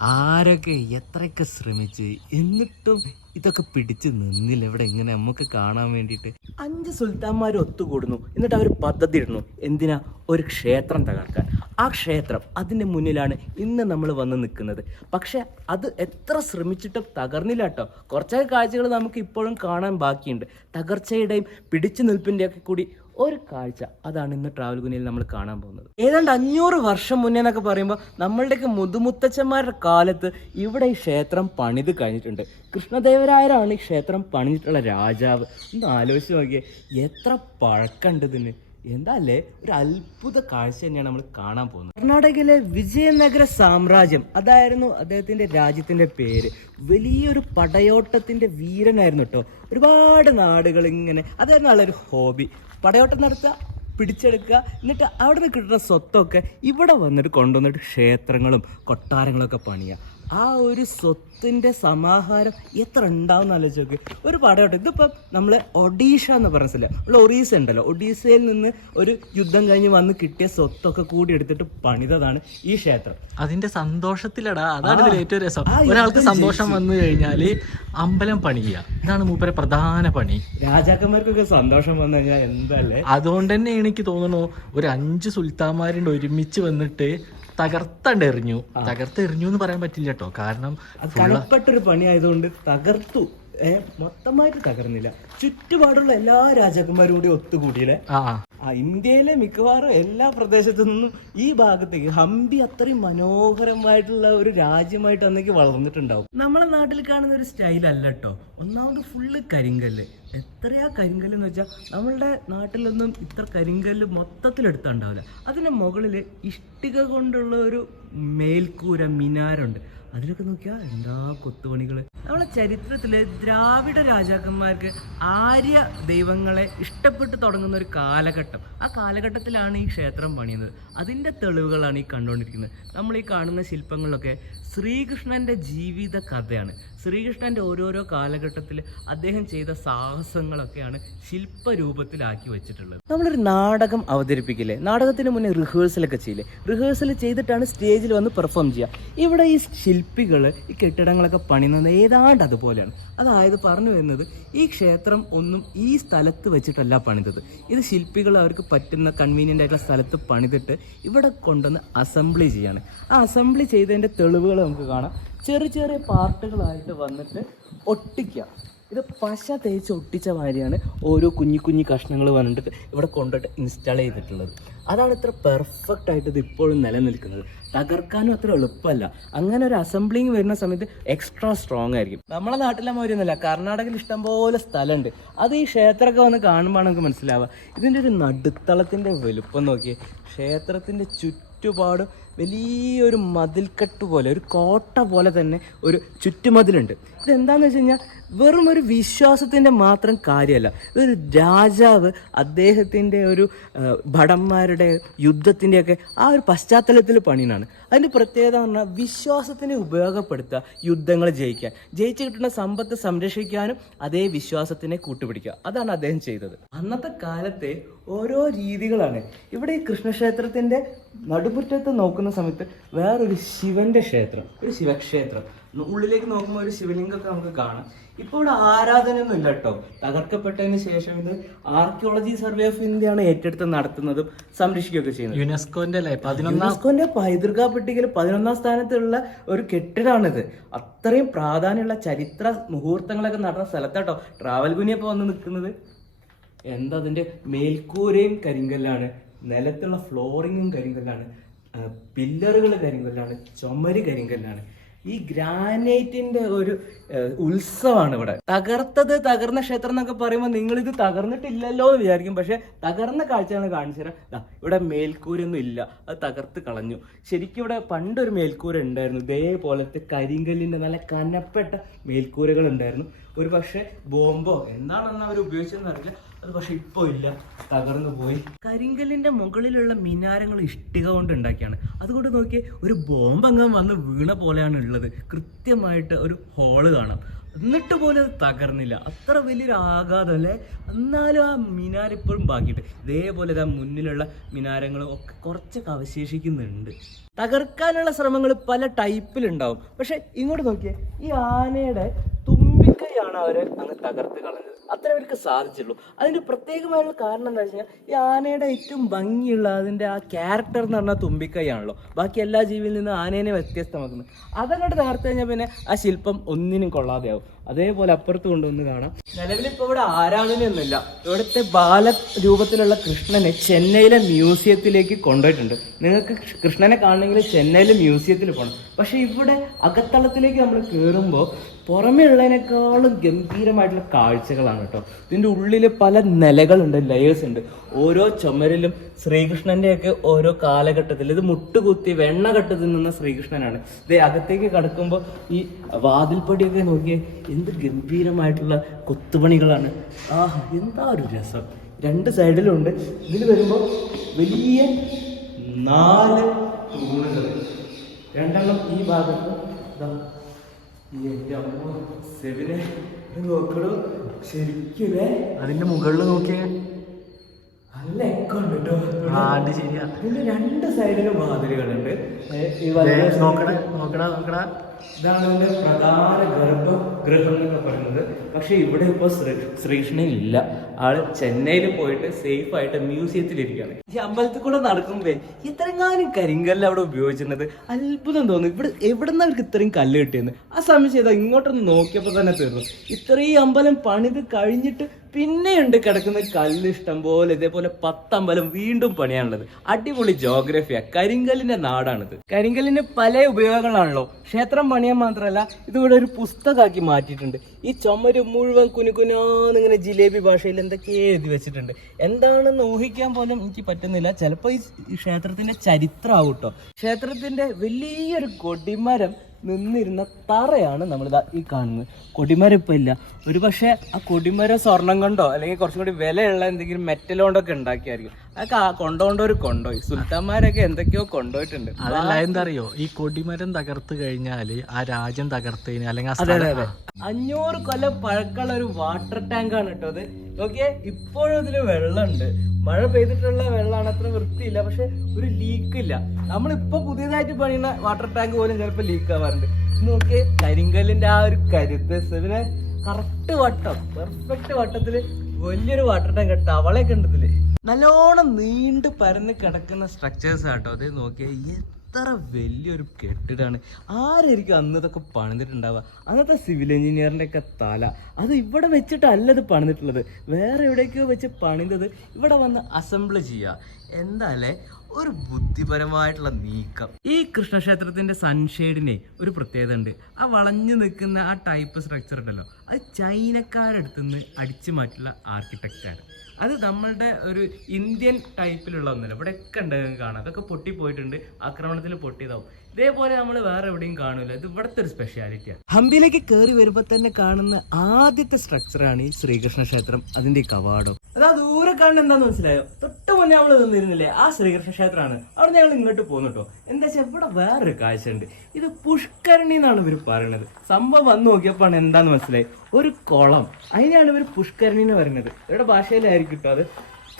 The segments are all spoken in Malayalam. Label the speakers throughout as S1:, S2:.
S1: ആരൊക്കെ എത്രയൊക്കെ ശ്രമിച്ച് എന്നിട്ടും ഇതൊക്കെ പിടിച്ചു നിന്നില്ല. ഇവിടെ ഇങ്ങനെ നമുക്ക് കാണാൻ വേണ്ടിയിട്ട്. അഞ്ച് സുൽത്താന്മാർ ഒത്തുകൂടുന്നു. എന്നിട്ട് അവർ പദ്ധതി ഇടുന്നു. എന്തിനാ? ഒരു ക്ഷേത്രം തകർക്കാൻ. ആ ക്ഷേത്രം അതിന്റെ മുന്നിലാണ് ഇന്ന് നമ്മൾ വന്ന് നിൽക്കുന്നത്. പക്ഷേ അത് എത്ര ശ്രമിച്ചിട്ടും തകർന്നില്ല കേട്ടോ. കുറച്ചൊക്കെ കാഴ്ചകൾ നമുക്ക് ഇപ്പോഴും കാണാൻ ബാക്കിയുണ്ട്. തകർച്ചയുടെയും പിടിച്ചു നിൽപ്പിന്റെയൊക്കെ കൂടി ഒരു കാഴ്ച അതാണ് ഇന്ന് ട്രാവൽ ഗുനിയിൽ നമ്മൾ കാണാൻ പോകുന്നത്. ഏതാണ്ട് അഞ്ഞൂറ് വർഷം മുന്നേ എന്നൊക്കെ പറയുമ്പോൾ നമ്മളുടെയൊക്കെ മുതുമുത്തച്ഛന്മാരുടെ കാലത്ത് ഇവിടെ ഈ ക്ഷേത്രം പണിത് കഴിഞ്ഞിട്ടുണ്ട്. കൃഷ്ണദേവരായരാണ് ഈ ക്ഷേത്രം പണിഞ്ഞിട്ടുള്ള രാജാവ്. ഒന്ന് ആലോചിച്ച് നോക്കിയേ എത്ര പഴക്കണ്ടതിന് എന്താല്ലേ? എന്താ ഒരു അത്ഭുത കാഴ്ച തന്നെയാണ് നമ്മൾ കാണാൻ പോകുന്നത്. കർണാടകയിലെ വിജയനഗര സാമ്രാജ്യം അതായിരുന്നു അദ്ദേഹത്തിന്റെ രാജ്യത്തിന്റെ പേര്. വലിയൊരു പടയോട്ടത്തിന്റെ വീരനായിരുന്നു കേട്ടോ. ഒരുപാട് നാടുകൾ ഇങ്ങനെ അതായിരുന്നു ആളൊരു ഹോബി പടയോട്ടം നടത്തുക പിടിച്ചെടുക്കുക എന്നിട്ട് അവിടെ നിന്ന് കിട്ടുന്ന സ്വത്തൊക്കെ ഇവിടെ വന്നിട്ട് കൊണ്ടുവന്നിട്ട് ക്ഷേത്രങ്ങളും കൊട്ടാരങ്ങളൊക്കെ പണിയുക. ആ ഒരു സ്വത്തിന്റെ സമാഹാരം എത്ര ഉണ്ടാവും ആലോചിച്ച് നോക്ക്. ഒരു കേട്ടോ. ഇതിപ്പം നമ്മൾ ഒഡീഷ എന്ന് പറഞ്ഞ സ്ഥലം. നമ്മൾ ഒറീസ ഉണ്ടല്ലോ. ഒഡീസയിൽ നിന്ന് ഒരു യുദ്ധം കഴിഞ്ഞ് വന്ന് കിട്ടിയ സ്വത്തൊക്കെ കൂടി എടുത്തിട്ട് പണിതതാണ് ഈ ക്ഷേത്രം.
S2: അതിന്റെ സന്തോഷത്തിലടാ. അതാണ് ഇതിൽ ഏറ്റവും രസം. ഒരാൾക്ക് സന്തോഷം വന്നു കഴിഞ്ഞാൽ അമ്പലം പണിയുക. ഇതാണ് മൂപ്പരെ പ്രധാന പണി.
S1: രാജാക്കന്മാർക്കൊക്കെ സന്തോഷം വന്നു കഴിഞ്ഞാൽ എന്തല്ലേ?
S2: അതുകൊണ്ട് തന്നെ എനിക്ക് തോന്നുന്നു ഒരു അഞ്ച് സുൽത്താന്മാരുണ്ട് ഒരുമിച്ച് വന്നിട്ട് തകർത്തെറിഞ്ഞു തകർത്തെറിഞ്ഞു എന്ന് പറയാൻ പറ്റില്ല കേട്ടോ കാരണം
S1: പണി ആയതുകൊണ്ട് തകർത്തു. ഏഹ് മൊത്തമായിട്ട് തകർന്നില്ല. ചുറ്റുപാടുള്ള എല്ലാ രാജാക്കന്മാരും കൂടി ഒത്തുകൂടിയില്ലേ? ഇന്ത്യയിലെ മിക്കവാറും എല്ലാ പ്രദേശത്തു നിന്നും ഈ ഭാഗത്തേക്ക് ഹംപി അത്രയും മനോഹരമായിട്ടുള്ള ഒരു രാജ്യമായിട്ട് അന്നേക്ക് വളർന്നിട്ടുണ്ടാവും. നമ്മളെ നാട്ടിൽ കാണുന്ന ഒരു സ്റ്റൈൽ അല്ല കേട്ടോ ഒന്നാമത് ഫുള്ള് കരിങ്കല്ല്. എത്രയാ കരിങ്കല്ല് എന്ന് വെച്ചാൽ നമ്മളുടെ നാട്ടിലൊന്നും ഇത്ര കരിങ്കല്ല് മൊത്തത്തിൽ എടുത്തുണ്ടാവില്ല അതിന്റെ മുകളിൽ ഇഷ്ടിക കൊണ്ടുള്ള ഒരു മേൽക്കൂര മിനാരുണ്ട്. അതിലൊക്കെ നോക്കിയാ എന്താ കൊത്തുപണികൾ നമ്മളെ ചരിത്രത്തിൽ ദ്രാവിഡ രാജാക്കന്മാർക്ക് ആര്യ ദൈവങ്ങളെ ഇഷ്ടപ്പെട്ട് തുടങ്ങുന്ന ഒരു കാലഘട്ടം. ആ കാലഘട്ടത്തിലാണ് ഈ ക്ഷേത്രം പണിയുന്നത്. അതിന്റെ തെളിവുകളാണ് ഈ കണ്ടുകൊണ്ടിരിക്കുന്നത്. നമ്മൾ ഈ കാണുന്ന ശില്പങ്ങളിലൊക്കെ ശ്രീകൃഷ്ണന്റെ ജീവിത കഥയാണ്. ശ്രീകൃഷ്ണന്റെ ഓരോരോ കാലഘട്ടത്തിൽ അദ്ദേഹം ചെയ്ത സാഹസങ്ങളൊക്കെയാണ് ശില്പരൂപത്തിലാക്കി വെച്ചിട്ടുള്ളത്. നമ്മളൊരു നാടകം അവതരിപ്പിക്കില്ലേ? നാടകത്തിന് മുന്നേ റിഹേഴ്സലൊക്കെ ചെയ്യില്ലേ? റിഹേഴ്സൽ ചെയ്തിട്ടാണ് സ്റ്റേജിൽ വന്ന് പെർഫോം ചെയ്യുക ഇവിടെ ഈ ശില്പികൾ ഈ കെട്ടിടങ്ങളൊക്കെ പണിയുന്നത് ഏതാണ്ട് അതുപോലെയാണ്. അതായത് പറഞ്ഞു വരുന്നത് ഈ ക്ഷേത്രം ഒന്നും ഈ സ്ഥലത്ത് വെച്ചിട്ടല്ല പണിതത്. ഇത് ശില്പികൾ അവർക്ക് പറ്റുന്ന കൺവീനിയന്റ് ആയിട്ടുള്ള സ്ഥലത്ത് പണിതിട്ട് ഇവിടെ കൊണ്ടുവന്ന് അസംബ്ലി ചെയ്യാണ്. ആ അസംബ്ലി ചെയ്തതിന്റെ തെളിവുകൾ നമുക്ക് കാണാം. ചെറിയ ചെറിയ പാർട്ടുകളായിട്ട് വന്നിട്ട് ഒട്ടിക്കുക. ഇത് പശ തേച്ച് ഒട്ടിച്ച മാതിരിയാണ് ഓരോ കുഞ്ഞു കുഞ്ഞു കഷ്ണങ്ങൾ വന്നിട്ട് ഇവിടെ കൊണ്ടിട്ട് ഇൻസ്റ്റാൾ ചെയ്തിട്ടുള്ളത്. അതാണ് ഇത്ര പെർഫെക്റ്റ് ആയിട്ട് ഇത് ഇപ്പോഴും നിലനിൽക്കുന്നത്. തകർക്കാനും അത്ര എളുപ്പമല്ല. അങ്ങനെ ഒരു അസംബ്ലിങ് വരുന്ന സമയത്ത് എക്സ്ട്രാ സ്ട്രോങ് ആയിരിക്കും. നമ്മളെ നാട്ടിലെ മാതിരിയൊന്നുമല്ല കർണാടകയിൽ ഇഷ്ടംപോലെ സ്ഥലമുണ്ട്. അത് ഈ ക്ഷേത്രമൊക്കെ വന്ന് കാണുമ്പോൾ നമുക്ക് മനസ്സിലാവുക. ഇതിന്റെ ഒരു നടുത്തളത്തിന്റെ വലുപ്പം നോക്കിയേ. ക്ഷേത്രത്തിന്റെ ചുറ്റുപാടും വലിയൊരു മതിൽക്കെട്ട് പോലെ ഒരു കോട്ട പോലെ തന്നെ ഒരു ചുറ്റുമതിലുണ്ട്. ഇതെന്താന്ന് വെച്ച് കഴിഞ്ഞാൽ വെറും ഒരു വിശ്വാസത്തിന്റെ മാത്രം കാര്യമല്ല. ഒരു രാജാവ് അദ്ദേഹത്തിന്റെ ഒരു ഭടന്മാരുടെ യുദ്ധത്തിന്റെയൊക്കെ ആ ഒരു പശ്ചാത്തലത്തിൽ പണിയാണ് അതിന്റെ പ്രത്യേകത എന്ന് പറഞ്ഞാൽ വിശ്വാസത്തിനെ ഉപയോഗപ്പെടുത്തുക യുദ്ധങ്ങൾ ജയിക്കാൻ. ജയിച്ചു കിട്ടുന്ന സമ്പത്ത് സംരക്ഷിക്കാനും അതേ വിശ്വാസത്തിനെ കൂട്ടുപിടിക്കുക. അതാണ് അദ്ദേഹം ചെയ്തത്. അന്നത്തെ കാലത്തെ ഓരോ രീതികളാണ്. ഇവിടെ ഈ കൃഷ്ണക്ഷേത്രത്തിന്റെ നടുമുറ്റത്ത് നോക്കുന്ന സമയത്ത് വേറൊരു ശിവന്റെ ക്ഷേത്രം ഒരു ശിവക്ഷേത്രം. ഉള്ളിലേക്ക് നോക്കുമ്പോൾ ഒരു ശിവലിംഗമൊക്കെ നമുക്ക് കാണാം. ഇപ്പോൾ ഇവിടെ ആരാധനയൊന്നും ഇല്ല കേട്ടോ. തകർക്കപ്പെട്ടതിന് ശേഷം ഇത് ആർക്കിയോളജി സർവേ ഓഫ് ഇന്ത്യയാണ് ഏറ്റെടുത്ത് നടത്തുന്നതും സംരക്ഷിക്കുകയൊക്കെ ചെയ്യുന്നത്.
S2: യുനെസ്കോന്റെ
S1: യുനെസ്കോന്റെ പൈതൃക പട്ടികയിൽ പതിനൊന്നാം സ്ഥാനത്തുള്ള ഒരു കെട്ടിടമാണിത് അത്രയും പ്രാധാന്യമുള്ള ചരിത്ര മുഹൂർത്തങ്ങളൊക്കെ നടന്ന സ്ഥലത്താട്ടോ ട്രാവൽ കുനിയപ്പോ വന്ന് നിൽക്കുന്നത്. എന്താ അതിന്റെ മേൽക്കൂരയും കരിങ്കല്ലാണ്. നിലത്തുള്ള ഫ്ലോറിങ്ങും കരിങ്കല്ലാണ്. പില്ലറുകൾ കരിങ്കല്ലാണ് ചുമര് കരിങ്കല്ലാണ്. ഈ ഗ്രാനൈറ്റിന്റെ ഒരു ഉത്സവമാണ് ഇവിടെ. തകർത്തത് തകർന്ന ക്ഷേത്രം എന്നൊക്കെ പറയുമ്പോൾ നിങ്ങൾ ഇത് തകർന്നിട്ടില്ലല്ലോ എന്ന് വിചാരിക്കും. പക്ഷെ തകർന്ന കാഴ്ചയാണ് കാണിച്ചു തരാം ഇവിടെ മേൽക്കൂരൊന്നും ഇല്ല. അത് തകർത്ത് കളഞ്ഞു. ശരിക്കും ഇവിടെ പണ്ടൊരു മേൽക്കൂര ഉണ്ടായിരുന്നു. ഇതേപോലത്തെ കരിങ്കല്ലിന്റെ നല്ല കനപ്പെട്ട മേൽക്കൂരകൾ ഉണ്ടായിരുന്നു. ഒരു പക്ഷെ ബോംബോ എന്താണെന്ന് അവർ ഉപയോഗിച്ചതെന്ന് അറിയില്ല. അത് പക്ഷെ ഇപ്പോ ഇല്ല. തകർന്നു പോയി. കരിങ്കല്ലിന്റെ മുകളിലുള്ള മിനാരങ്ങൾ ഇഷ്ടിക കൊണ്ട് ഉണ്ടാക്കിയാണ്. അതുകൊണ്ട് നോക്കിയേ ഒരു ബോംബ് വന്ന് വീണ പോലെയാണ് ഉള്ളത്. കൃത്യമായിട്ട് ഒരു ഹോൾ കാണാം. എന്നിട്ട് പോലും അത് തകർന്നില്ല. അത്ര വലിയൊരു ആഘാതം അല്ലേ? എന്നാലും ആ മിനാർ ഇപ്പോഴും ബാക്കിയിട്ട് ഇതേപോലെ ആ മുന്നിലുള്ള മിനാരങ്ങളും ഒക്കെ കുറച്ചൊക്കെ അവശേഷിക്കുന്നുണ്ട്. തകർക്കാനുള്ള ശ്രമങ്ങൾ പല ടൈപ്പിലുണ്ടാവും. പക്ഷെ ഇങ്ങോട്ട് നോക്കിയേ ഈ ആനയുടെ തുമ്പിക്കൈയാണ് അവർ അങ്ങ് തകർത്ത് കളഞ്ഞത്. അത്ര അവർക്ക് സാധിച്ചുള്ളൂ. അതിന്റെ പ്രത്യേകമായുള്ള കാരണം എന്താ വെച്ച് കഴിഞ്ഞാൽ ഈ ആനയുടെ ഏറ്റവും ഭംഗിയുള്ള അതിന്റെ ആ ക്യാരക്ടർ എന്ന് പറഞ്ഞാൽ തുമ്പിക്കൈയാണല്ലോ. ബാക്കി എല്ലാ ജീവിയിൽ നിന്ന് ആനേനെ വ്യത്യസ്തമാക്കുന്നത് അതങ്ങോട്ട് നേർത്ത് കഴിഞ്ഞാൽ പിന്നെ ആ ശില്പം ഒന്നിനും കൊള്ളാതെയാവും. അതേപോലെ അപ്പുറത്ത് കൊണ്ടുവന്ന് കാണാം. നിലവിലിപ്പോ ഇവിടെ ആരാധനയൊന്നുമില്ല. ഇവിടുത്തെ ബാല രൂപത്തിലുള്ള കൃഷ്ണനെ ചെന്നൈയിലെ മ്യൂസിയത്തിലേക്ക് കൊണ്ടുപോയിട്ടുണ്ട്. നിങ്ങൾക്ക് കൃഷ്ണനെ കാണണമെങ്കിൽ ചെന്നൈയിലെ മ്യൂസിയത്തിൽ പോകണം. പക്ഷേ ഇവിടെ അകത്തളത്തിലേക്ക് നമ്മൾ കയറുമ്പോൾ പുറമേ ഉള്ളതിനേക്കാളും ഗംഭീരമായിട്ടുള്ള കാഴ്ചകളാണ് കേട്ടോ. ഇതിന്റെ ഉള്ളിൽ പല നിലകളുണ്ട് ലെയേഴ്സ് ഉണ്ട്. ഓരോ ചുമരിലും ശ്രീകൃഷ്ണന്റെയൊക്കെ ഓരോ കാലഘട്ടത്തിൽ ഇത് മുട്ടുകുത്തി വെണ്ണ കെട്ടത്തിൽ നിന്ന ശ്രീകൃഷ്ണനാണ്. ഇത് അകത്തേക്ക് കടക്കുമ്പോൾ ഈ വാതിൽപ്പടിയൊക്കെ നോക്കിയാൽ എന്ത് ഗംഭീരമായിട്ടുള്ള കൊത്തുപണികളാണ്. ആ എന്താ ഒരു രസം. രണ്ട് സൈഡിലുണ്ട് ഇതിൽ വരുമ്പോൾ വലിയ നാല് തൂണുകൾ. രണ്ടെണ്ണം ഈ ഭാഗത്ത് ദാ എന്റെ അമ്മ സെവിനെ നോക്കണു. ശരിക്കും
S2: അതിന്റെ മുകളിൽ നോക്കിയ.
S1: നല്ല എക്കുണ്ട് കേട്ടോ.
S2: ആ ശരിയാ.
S1: ഇതിന്റെ രണ്ട് സൈഡിലും വാതിലുകളുണ്ട്.
S2: നോക്കണേ നോക്കടാ നോക്കടാ
S1: ഇതാണ് ഇതിന്റെ പ്രധാന ഗർഭഗൃഹം എന്നൊക്കെ പറയുന്നത്. പക്ഷെ ഇവിടെ ഇപ്പൊ ശ്രീ ശ്രീകൃഷ്ണൻ ഇല്ല. ആൾ ചെന്നൈയിൽ പോയിട്ട് സേഫ് ആയിട്ട് മ്യൂസിയത്തിൽ ഇരിക്കുകയാണ് ഈ അമ്പലത്തിൽ കൂടെ നടക്കുമ്പോ ഇത്രങ്ങാനും കരിങ്കല്ല് അവിടെ ഉപയോഗിച്ചിരുന്നത് അത്ഭുതം തോന്നുന്നു. ഇവിടെ എവിടെ നിന്ന് അവർക്ക് ഇത്രയും കല്ല് കിട്ടിയെന്ന്? ആ സമയം ചെയ്താൽ ഇങ്ങോട്ടൊന്ന് നോക്കിയപ്പോൾ തന്നെ തീർന്നു. ഇത്രയും അമ്പലം പണിത് കഴിഞ്ഞിട്ട് പിന്നെയുണ്ട് കിടക്കുന്ന കല്ല് ഇഷ്ടം പോലെ ഇതേപോലെ പത്തമ്പലം വീണ്ടും പണിയാനുള്ളത്. അടിപൊളി ജോഗ്രഫിയാ കരിങ്കല്ലിന്റെ നാടാണിത്. കരിങ്കല്ലിന് പല ഉപയോഗങ്ങളാണല്ലോ. ക്ഷേത്രം പണിയാൻ മാത്രമല്ല ഇതിവിടെ ഒരു പുസ്തകമാക്കി മാറ്റിയിട്ടുണ്ട്. ഈ ചുമര് മുഴുവൻ കുനുകുനാന്നിങ്ങനെ ജിലേബി ഭാഷയിൽ എന്തൊക്കെയോ എഴുതി വെച്ചിട്ടുണ്ട്. എന്താണെന്ന് ഊഹിക്കാൻ പോലും എനിക്ക് പറ്റുന്നില്ല. ചിലപ്പോൾ ഈ ക്ഷേത്രത്തിന്റെ ചരിത്രമാവും ക്ഷേത്രത്തിന്റെ വലിയൊരു കൊടിമരം നിന്നിരുന്ന തറയാണ് നമ്മളിതാ ഈ കാണുന്നത്. കൊടിമരം ഇപ്പം ഇല്ല ഒരു പക്ഷേ ആ കൊടിമരം സ്വർണം കൊണ്ടോ അല്ലെങ്കിൽ കുറച്ചും കൂടി വിലയുള്ള എന്തെങ്കിലും മെറ്റൽ കൊണ്ടൊക്കെ ഉണ്ടാക്കിയായിരിക്കും. അതൊക്കെ ആ കൊണ്ടോണ്ടവർ കൊണ്ടോയി. സുൽത്താന്മാരൊക്കെ എന്തൊക്കെയോ കൊണ്ടുപോയിട്ടുണ്ട്
S2: അതല്ല എന്തറിയോ? ഈ കൊടിമരം തകർത്ത് കഴിഞ്ഞാൽ ആ രാജ്യം തകർത്തതിന് അല്ലെങ്കിൽ
S1: അഞ്ഞൂറ് കൊല്ലം പഴക്കമുള്ള ഒരു വാട്ടർ ടാങ്ക് ആണ് കേട്ടോ അത്. നോക്കിയേ ഇപ്പോഴും അതിൽ വെള്ളമുണ്ട്. മഴ പെയ്തിട്ടുള്ള വെള്ളമാണ് അത്ര വൃത്തിയില്ല പക്ഷെ ഒരു ലീക്ക് ഇല്ല. നമ്മളിപ്പോ പുതിയതായിട്ട് പണിയുന്ന വാട്ടർ ടാങ്ക് പോലും ചിലപ്പോൾ ലീക്ക് ആവാറുണ്ട്. നോക്കിയേ കരിങ്കല്ലിന്റെ ആ ഒരു കരുത്ത്. സെവിനെ കറക്റ്റ് വട്ടം പെർഫെക്റ്റ് വട്ടത്തിൽ വലിയൊരു വാട്ടർ ടാങ്ക് ടവളൊക്കെ ഉണ്ട് നല്ലോണം നീണ്ടു പരന്ന് കിടക്കുന്ന സ്ട്രക്ചേഴ്സ് ആട്ടോ. അത് നോക്കിയേ എത്ര വലിയൊരു കെട്ടിടമാണ് ആരായിരിക്കും അന്നതൊക്കെ പണിതിട്ടുണ്ടാവുക? അന്നത്തെ സിവിൽ എഞ്ചിനീയറിന്റെ ഒക്കെ തല. അത് ഇവിടെ വെച്ചിട്ടല്ല ഇത് പണിതിട്ടുള്ളത്. വേറെ എവിടേക്കോ വെച്ച് പണിതത് ഇവിടെ വന്ന് അസംബിൾ ചെയ്യുക. എന്തായാലേ ഒരു ബുദ്ധിപരമായിട്ടുള്ള നീക്കം. ഈ കൃഷ്ണക്ഷേത്രത്തിന്റെ സൺഷെയ്ഡിനെ ഒരു പ്രത്യേകത ഉണ്ട്. ആ വളഞ്ഞു നിൽക്കുന്ന ആ ടൈപ്പ് സ്ട്രക്ചർ ഉണ്ടല്ലോ. അത് ചൈനക്കാരെടുത്തുനിന്ന് അടിച്ചു മാറ്റിയുള്ള ആർക്കിടെക്റ്റാണ് അത് നമ്മളുടെ ഒരു ഇന്ത്യൻ ടൈപ്പിലുള്ള ഒന്നല്ല. ഇവിടെയൊക്കെ ഉണ്ട് കാണാം. അതൊക്കെ പൊട്ടിപ്പോയിട്ടുണ്ട്. ആക്രമണത്തിൽ പൊട്ടിയതാവും. ഇതേപോലെ നമ്മൾ വേറെ എവിടെയും കാണൂല. ഇത് ഇവിടുത്തെ ഒരു സ്പെഷ്യാലിറ്റിയാണ് ഹംപിയിലേക്ക് കയറി വരുമ്പോൾ തന്നെ കാണുന്ന ആദ്യത്തെ സ്ട്രക്ചറാണ് ഈ ശ്രീകൃഷ്ണ ക്ഷേത്രം അതിന്റെ ഈ കവാടം. അതാ കാണുന്ന എന്താന്ന് മനസ്സിലായോ? തൊട്ട് മുന്നേ നമ്മൾ നിന്നിരുന്നില്ലേ? ആ ശ്രീകൃഷ്ണ ക്ഷേത്രമാണ്. അവിടെ ഞങ്ങൾ ഇങ്ങോട്ട് പോകുന്നു കേട്ടോ എന്താ വെച്ചാൽ ഇവിടെ വേറൊരു കാഴ്ചയുണ്ട്. ഇത് പുഷ്കരണി എന്നാണ് ഇവർ പറയുന്നത് സംഭവം വന്ന് നോക്കിയപ്പോൾ എന്താന്ന് മനസ്സിലായി? ഒരു കുളം. അതിനാണ് ഇവർ പുഷ്കരണി എന്ന് പറയുന്നത്. ഇവരുടെ ഭാഷയിലായിരിക്കും കേട്ടോ അത്.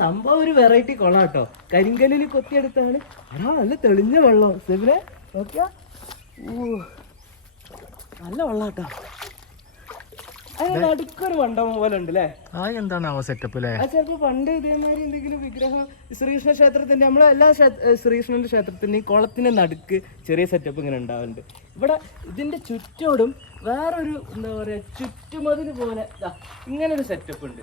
S1: സംഭവം ഒരു വെറൈറ്റി കുളം കേട്ടോ കരിങ്കല്ലിൽ കൊത്തിയെടുത്താണ്. ആ നല്ല തെളിഞ്ഞ വെള്ളം. സെബിലെ നോക്കിയാ. നല്ല വെള്ളം കേട്ടോ നടുക്കൊരു മണ്ഡപം പോലെ ഉണ്ട് അല്ലേ
S2: ആ എന്താണ് ആ സെറ്റപ്പ് അല്ലേ
S1: അത് ചിലപ്പോ പണ്ട് ഇതേമാതിരി എന്തെങ്കിലും വിഗ്രഹം ശ്രീകൃഷ്ണ ക്ഷേത്രത്തിന്റെ നമ്മളെ എല്ലാ ക്ഷേ- ശ്രീകൃഷ്ണന്റെ ക്ഷേത്രത്തിന്റെ ഈ കുളത്തിന്റെ നടുക്ക് ചെറിയ സെറ്റപ്പ് ഇങ്ങനെ ഉണ്ടാവുന്നുണ്ട്. ഇവിടെ ഇതിന്റെ ചുറ്റോടും വേറൊരു എന്താ പറയാ ചുറ്റുമതിൽ പോലെ ഇങ്ങനെ ഒരു സെറ്റപ്പ് ഉണ്ട്.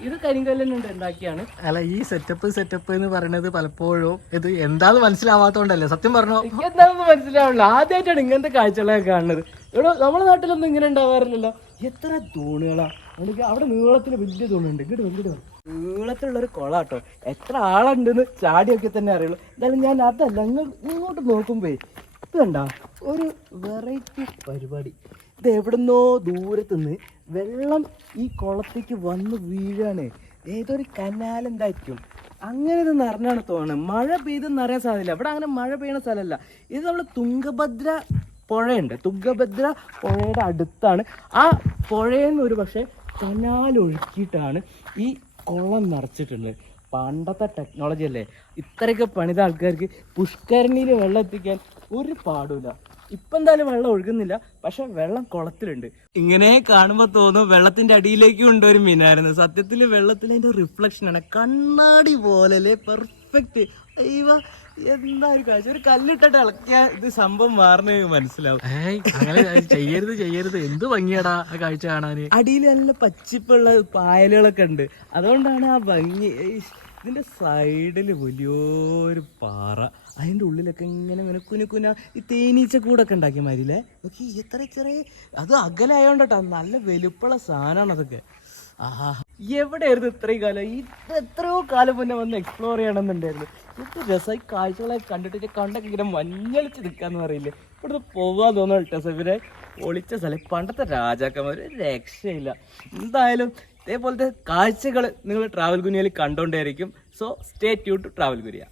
S1: ഇത് കരിങ്കല്ലുണ്ട് ഉണ്ടാക്കിയാണ്.
S2: അല്ല ഈ സെറ്റപ്പ് സെറ്റപ്പ് എന്ന് പറയുന്നത് പലപ്പോഴും ഇത് എന്താന്ന് മനസ്സിലാവാത്തോണ്ടല്ലേ? സത്യം പറഞ്ഞോ?
S1: എന്താണെന്ന് മനസ്സിലാവുള്ളൂ ആദ്യമായിട്ടാണ് ഇങ്ങനത്തെ കാഴ്ചകളൊക്കെ കാണുന്നത്. ഇവിടെ നമ്മുടെ നാട്ടിലൊന്നും ഇങ്ങനെ ഉണ്ടാവാറില്ലല്ലോ. എത്ര തൂണുകളാ? എനിക്ക് അവിടെ നീളത്തിൽ വലിയ തൂണുണ്ട്. ഇങ്ങോട്ട് ഇങ്ങോട്ട് നീളത്തിലുള്ളൊരു കൊളാട്ടോ. എത്ര ആളുണ്ടെന്ന് ചാടിയൊക്കെ തന്നെ അറിയുള്ളൂ. എന്തായാലും ഞാൻ അതല്ല ഇങ്ങോട്ട് നോക്കുമ്പോ ഇത് കണ്ട ഒരു വെറൈറ്റി പരിപാടി. ഇത് എവിടുന്നോ ദൂരത്തുനിന്ന് വെള്ളം ഈ കുളത്തേക്ക് വന്ന് വീഴാണ്. ഏതൊരു കനാൽ എന്തായിരിക്കും അങ്ങനെ ഇത് നിറഞ്ഞാണ് തോന്നുന്നത്. മഴ പെയ്തെന്ന് അറിയാൻ സാധ്യതയില്ല. ഇവിടെ അങ്ങനെ മഴ പെയ്യണ സ്ഥലമല്ല. ഇത് നമ്മൾ തുങ്കഭദ്ര പുഴയുണ്ട്. തുങ്കഭദ്ര പുഴയുടെ അടുത്താണ്. ആ പുഴയിൽ നിന്ന് ഒരു പക്ഷേ കനാലൊഴുക്കിയിട്ടാണ് ഈ കുളം നിറച്ചിട്ടുള്ളത്. പണ്ടത്തെ ടെക്നോളജി അല്ലേ? ഇത്രയൊക്കെ പണിത ആൾക്കാർക്ക് പുഷ്കരണിയിൽ വെള്ളം എത്തിക്കാൻ ഒരു പാടില്ല ഇപ്പം എന്തായാലും വെള്ളം ഒഴുകുന്നില്ല. പക്ഷെ വെള്ളം കുളത്തിലുണ്ട്. ഇങ്ങനെ കാണുമ്പോൾ തോന്നും വെള്ളത്തിന്റെ അടിയിലേക്ക് കൊണ്ടൊരു മീനായിരുന്നു. സത്യത്തിൽ വെള്ളത്തിൽ അതിന്റെ റിഫ്ലക്ഷൻ ആണ്. കണ്ണാടി പോലെ പെർഫെക്റ്റ് അയ്യോ എന്താ ഒരു കാഴ്ച ഒരു കല്ലിട്ടിട്ട് ഇളക്കിയാ ഇത് സംഭവം മാറുന്ന മനസ്സിലാവും.
S2: ഏയ് അങ്ങനെ ചെയ്യരുത് ചെയ്യരുത്. എന്ത് ഭംഗിയാടാ ആ കാഴ്ച കാണാന്?
S1: അടിയിൽ നല്ല പച്ചിപ്പുള്ള പായലുകളൊക്കെ ഉണ്ട്. അതുകൊണ്ടാണ് ആ ഭംഗി. ഏയ് ഇതിന്റെ സൈഡിൽ വലിയൊരു പാറ. അതിന്റെ ഉള്ളിലൊക്കെ ഇങ്ങനെ ഇങ്ങനെ കുനു കുന ഈ തേനീച്ച കൂടൊക്കെ ഉണ്ടാക്കിയ മാതിരില്ലേ നോക്കി എത്ര ചെറിയ അത് അകലായോണ്ടോ നല്ല വലുപ്പമുള്ള സാധനമാണ് അതൊക്കെ. ആഹാ. എവിടെയായിരുന്നു ഇത്രയും കാലം? ഇത് എത്രയോ കാലം മുന്നേ വന്ന് എക്സ്പ്ലോർ ചെയ്യണമെന്നുണ്ടായിരുന്നു. എന്ത് രസമായി കാഴ്ചകളെ കണ്ടിട്ട് കണ്ടൊക്കെ ഇങ്ങനെ മഞ്ഞളിച്ച് നിൽക്കാന്ന് പറയില്ലേ? ഇവിടുന്ന് പോകാൻ തോന്നുന്നു ടെസഫിനെ ഒളിച്ച സ്ഥലം. പണ്ടത്തെ രാജാക്കന്മാർ രക്ഷയില്ല. എന്തായാലും ഇതേപോലത്തെ കാഴ്ചകൾ നിങ്ങൾ ട്രാവൽ ഗുനിയയിൽ കണ്ടോണ്ടായിരിക്കും. സോ സ്റ്റേ ട്യൂ ടു ട്രാവൽ ഗുരിയ